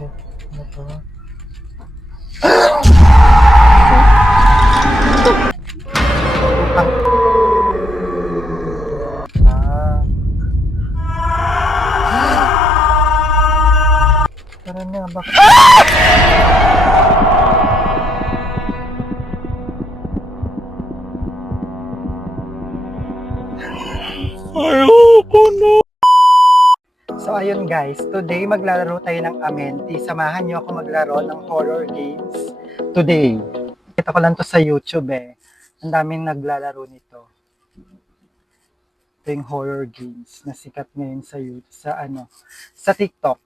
Ano to? Utang. Ah. Tara na, bakit? Ayoko na. So ayun guys, today maglalaro tayo ng Amenti. Samahan niyo ako maglaro ng horror games today. Kita ko lang to sa YouTube eh. Ang daming naglalaro nito. Ito yung horror games na sikat ngayon sa YouTube, sa TikTok.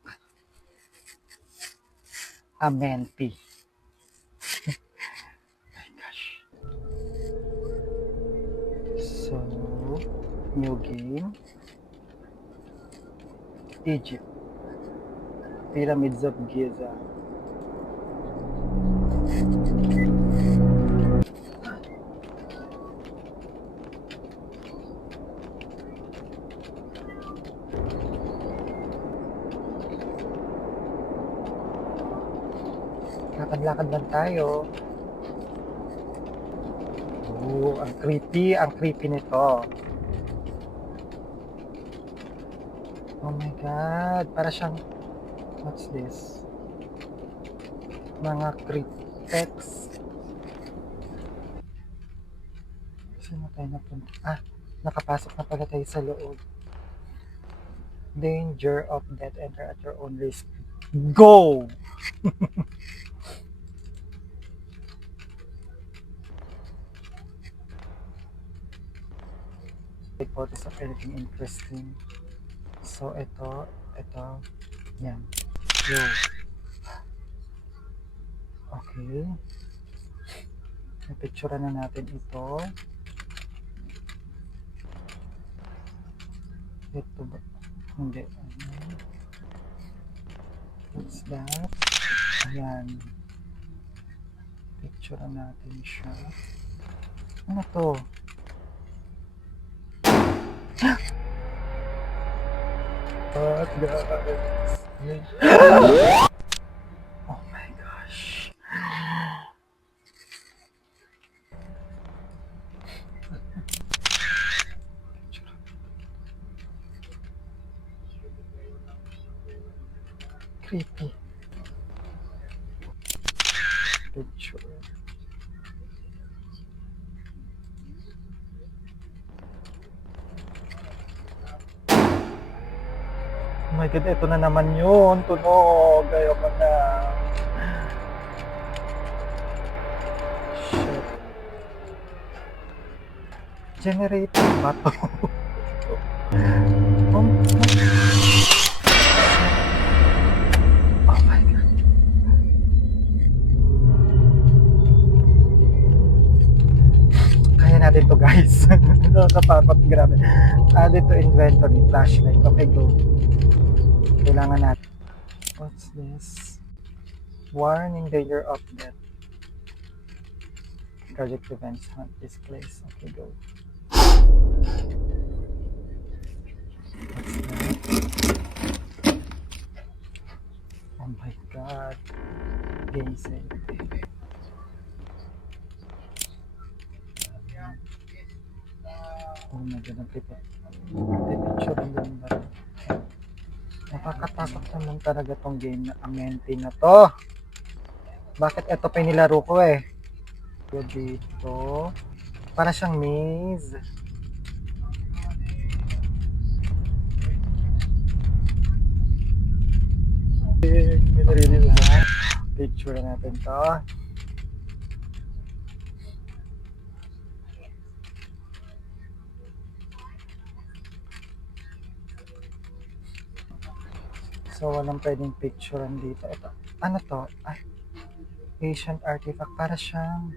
Amenti. My gosh. So, new game. Egypt. Pyramids of Giza. Lakad-lakad lang tayo. Oh, ang creepy nito. Oh my God, para siyang, what's this? Mga cryptex. Saan na tayo napunta? Ah, nakapasok na pala tayo sa loob. Danger of death, enter at your own risk. Go! Take photos of anything interesting. So, ito, yan. Go. Okay. Napicture na natin ito. Ito ba? Hindi. What's that? Ayan. Picture natin siya. Ano to? What guys? Oh my gosh. Creepy. Picture. Oh my God, ito na naman yun. Tunog. Ayoko na. Shit. Generator ba to? Oh my God. Kaya natin to guys. Nakakatakot, grabe. Add it to inventory. Flashlight. Okay, go. Kailangan natin. What's this? Warning, danger of death. Project events, hunt this place. Okay, go. What's that? Oh my God. Game save. Oh my God, ang creepy. Picture lang ba? Nakakatakot naman talaga tong game na Amenti na to. Bakit ito pa yung nilaro ko eh? So, dito. Para siyang maze. May narinig mo. Picture natin to. So, walang pwedeng picturean dito. Ito. Ano to? Ay, ancient artifact. Para siyang...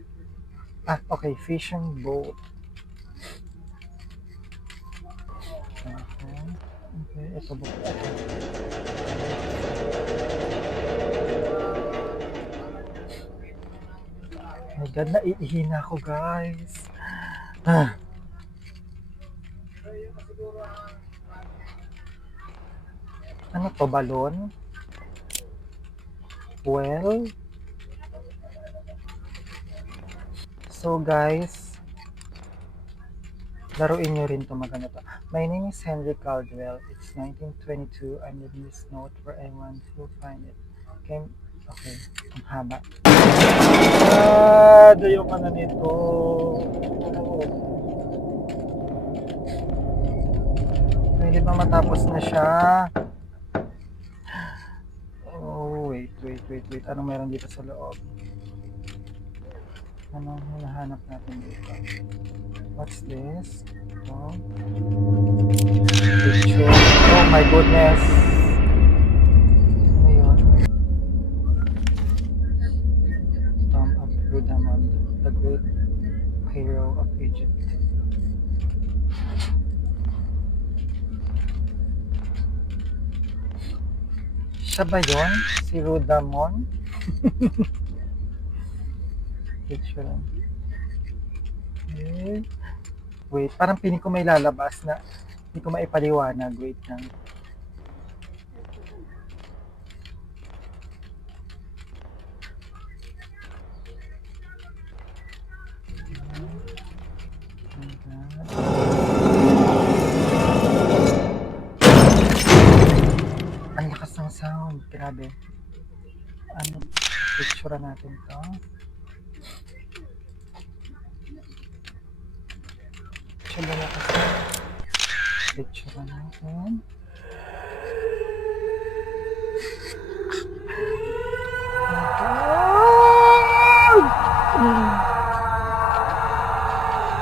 Ah, okay. Fishing boat. Okay, ito ba? My God, naiihina ako guys. Ah. Ano to, balon? Well, so guys, laruin nyo rin to, maganda to. My name is Henry Caldwell. It's 1922. I'm leaving this note for anyone who find it. Okay, ang haba. Yung ano nito. Hindi ba matapos na siya? Oh, wait. Anong meron dito sa loob? Anong hinahanap natin dito? What's this? Oh. Picture. Oh my goodness. Ano yun? Tomb of Rudamond, the great hero of Egypt. Siya ba yun? Si Rudamond? Picture. Okay. Wait, parang piling ko may lalabas na hindi ko maipaliwanag. Wait lang. Ang lakas ng sound. Grabe. Ano? Picture natin to. Picture na kasi. Picture natin.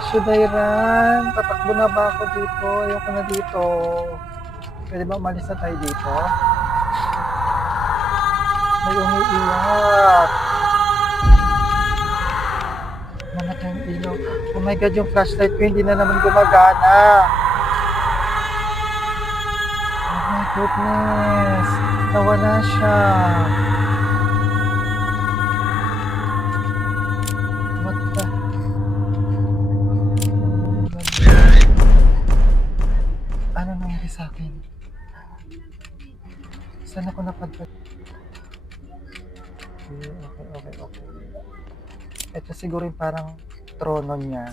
Should I run? Tatakbo na ba ako dito? Ayoko na dito. Pwede ba umalis na tayo dito? May umiiyak. Namatay yung ilaw. Oh my God, yung flashlight ko hindi na naman gumagana. Oh my goodness. Nawala siya. What the? Ano nangyari sa akin? Saan ako napadpad? Okay. Ito siguro yung parang trono niya.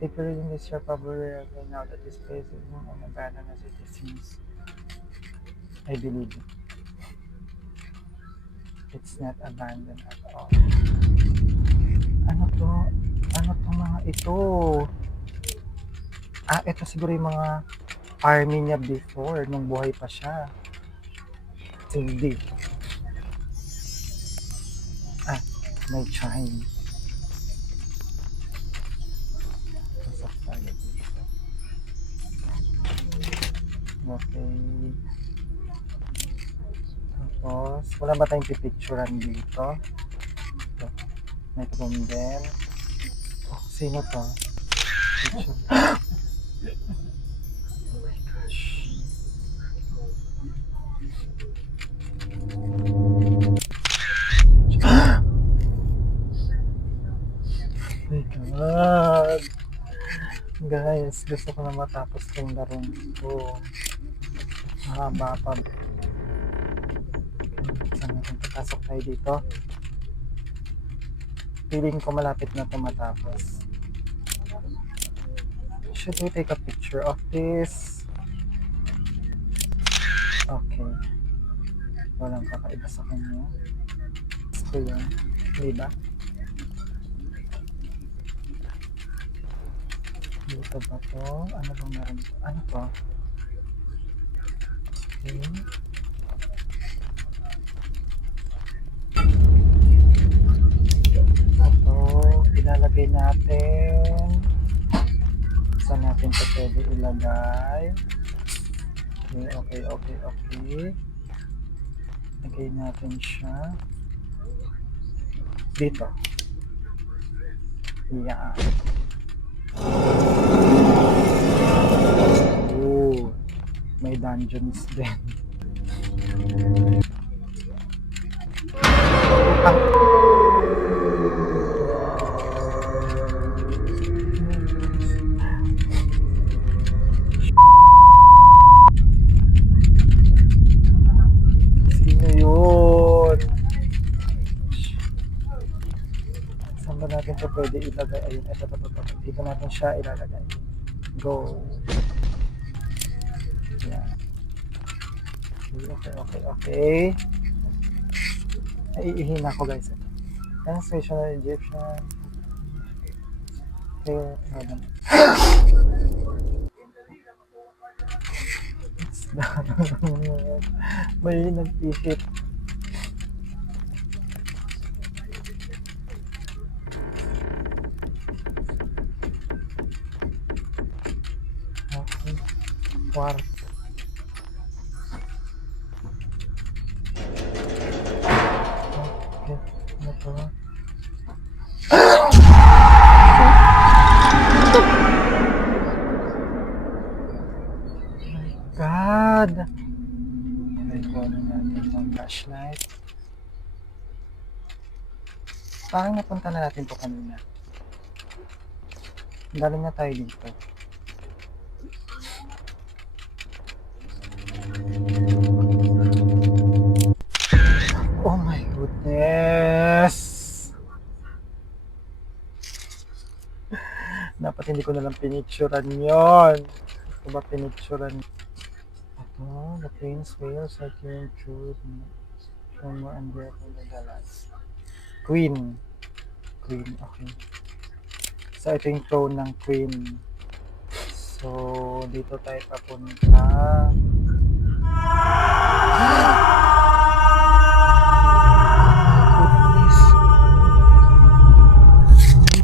If you're reading this, you're probably aware now that this place is more abandoned as it seems. I believe it. It's not abandoned at all. Ano to? Ano tong mga ito? Ito siguro yung mga army niya before, nung buhay pa siya. Hindi. May chime. Pasok tayo dito. Okay. Tapos, wala ba tayong pipicturean dito? Ito. May room din. Oh, sino to? Picture. Oh my gosh. Oh my God. Guys, gusto ko na matapos yung larong ito. Mahaba pa. Saan natin papasok tayo dito? Feeling ko malapit na ito matapos. Should we take a picture of this? Okay. Walang kakaiba sa kanya. Gusto yun. Diba? Dito ba to? Ano bang meron dito? Ano to? Okay. Ito, ilalagay natin. Saan natin ito pwede ilagay? Okay. Lagay natin siya dito. Yeah. Oh, may dungeons din. Sino yun? pwede ilagay. Ayun, ito. Dito natin siya ilalagay. Go. Yan. Okay. Naiihin ako guys. Translational Egyptian. Okay. May nag-isip. Okay. War. Okay. Ano to? God! Okay, kunin natin itong flashlight. Parang napunta na natin ito kanina. Galing na tayo dito. Oh my goodness! Dapat hindi ko nalang pinicturan yon. Ito ba pinicturan? Ito, the Queen's Wheel circling through from more and beautiful than the last. Queen, okay. So, ito yung throne ng Queen. So, dito tayo papunta. Goodness.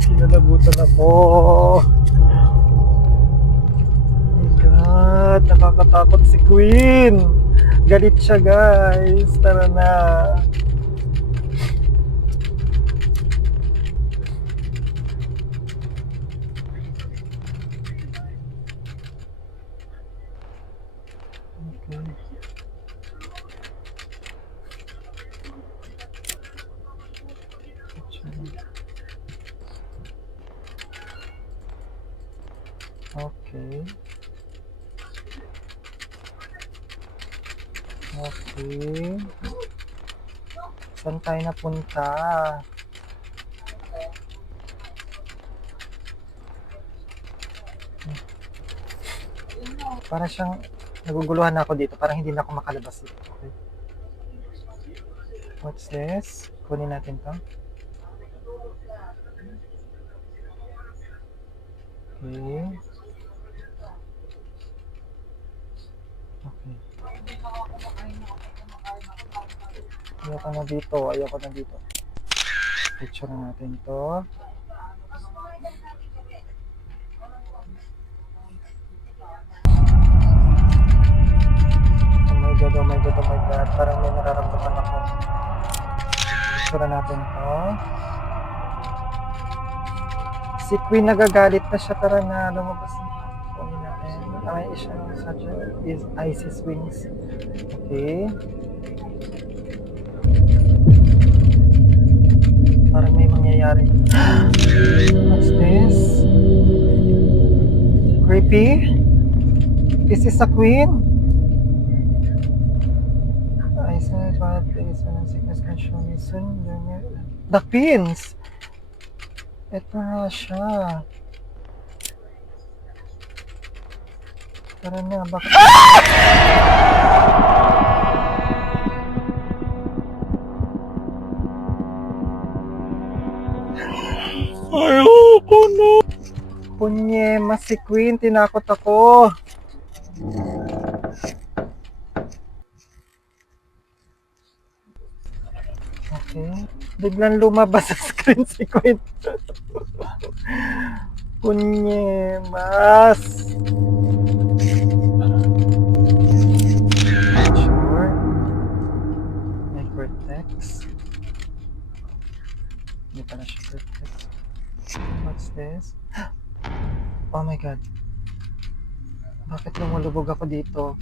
Kinalabutan ako. My God, nakakatakot si Queen. Galit siya guys. Tara na. Okay. Saan tayo napunta? Para siyang naguguluhan na ako dito. Parang hindi na ako makalabas dito. Okay. What's this? Kunin natin to. Okay. Ayoko na dito. Picture na natin to. Oh my God. Parang may nararamdaman ako. Picture na natin to. Si Queen nagagalit na siya. Tara na, lumabas na. Kunin natin. May siya such is Isis wings. Okay. Parang may mangyayari. What's this? Creepy? This is a queen? Isis, what is sickness can show me soon. The queens! Ito na siya. Tara na, baka... Ayoko na! Punyema si Queen, tinakot ako. Okay. Biglang lumabas sa screen si Queen. Punyemas. Sure. May cortex. Hindi pala siya cortex. What's this? Oh my God. Bakit lumulubog ako dito?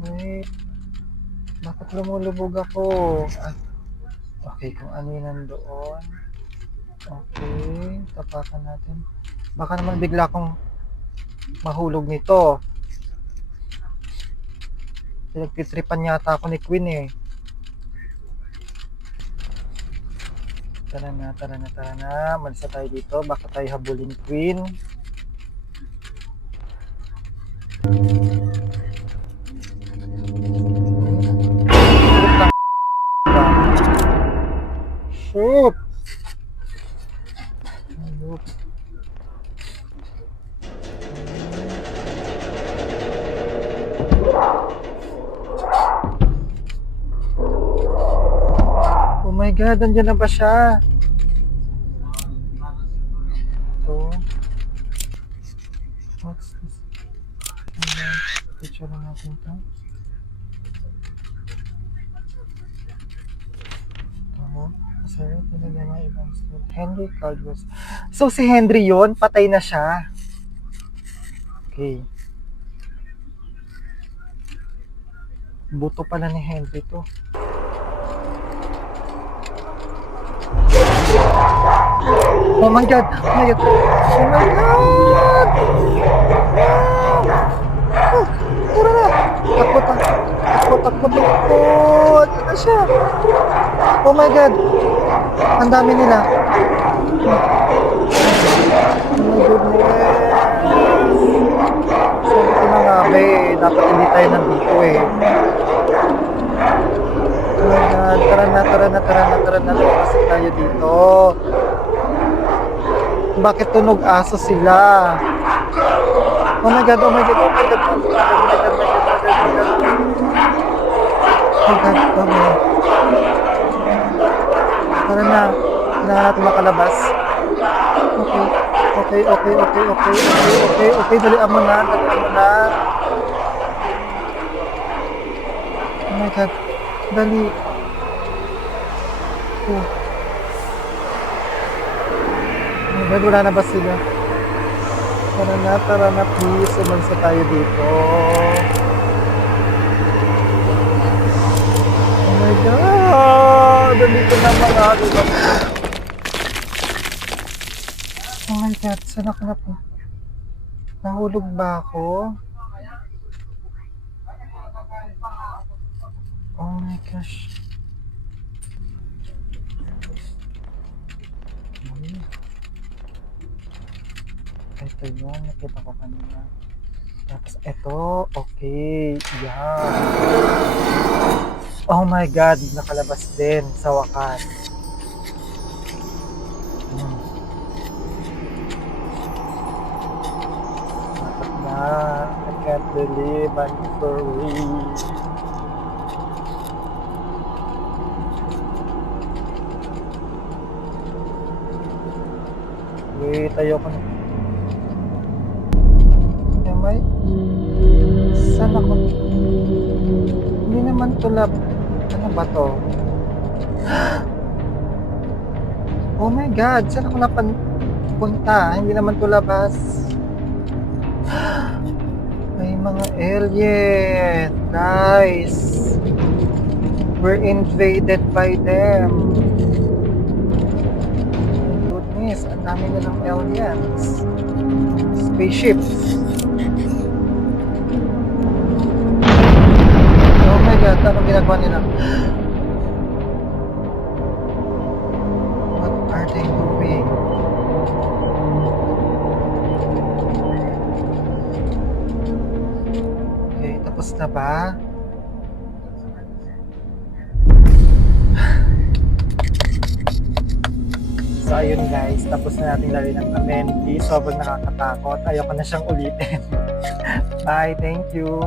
Wait. Bakit lumulubog ako? Okay, kung ano yun nandoon. Okay, tapakan natin. Baka naman bigla akong mahulog nito. Pinagtitripan yata ako ni Queen eh. Tara na, tara na, tara na. Malis na tayo dito. Baka tayo habulin queen. Shoot! Ayop. Oh my God, andyan na ba siya? Ito. What's this? Ayan. Picture na natin ito. Ito. Masaya talaga mga ibang student. Henry Caldwell. So si Henry yon, patay na siya. Okay. Buto pala ni Henry to. Oh my God! Oh my God! Oh my God! Oh, tara na! Takbo, takbo, takbo, takbo! Ito na siya! Oh my God! Ang dami nila! Oh my goodness! So, ito na nga ba eh. Dapat hindi tayo nandito eh. Oh my God! Tara na, tara na, tara na, tara na. Kasi tayo dito. Bakit tunog aso sila? Oh my God, oh my God, oh my God, oh my God, oh my God, oh my God, oh my God, oh my God, oh my God, oh my God, oh my God. Tara na, kailangan natin makalabas. Okay, okay, okay, okay, okay, okay, okay, okay, dalian mo na, dalian mo na. Oh my God, dali. Oh. Oh my God, wala na ba sila? Tara na, please. Umalis na tayo dito. Oh my God! Dito na mga diba? Oh my God, saan ako na po? Nahulog ba ako? Oh my gosh. Ito yun, nakita ko kanina. Tapos ito, okay, yan. Oh my God, nakalabas din sa wakas. Dapat na, I can't believe I'm free. Wait, ayoko na. May saan ako? Hindi naman tulap. Ano ba to? Oh my God, saan ako napunta? Hindi naman to labas. May mga alien. Guys, we're invaded by them. Goodness, ang dami nilang aliens. Spaceships. Oh my God, anong ginagawa nila? What are they doing? Okay, tapos na ba? So ayun guys, tapos na natin lari ng amenity. Sobrang nakakatakot. Ayoko na siyang ulitin. Bye, thank you.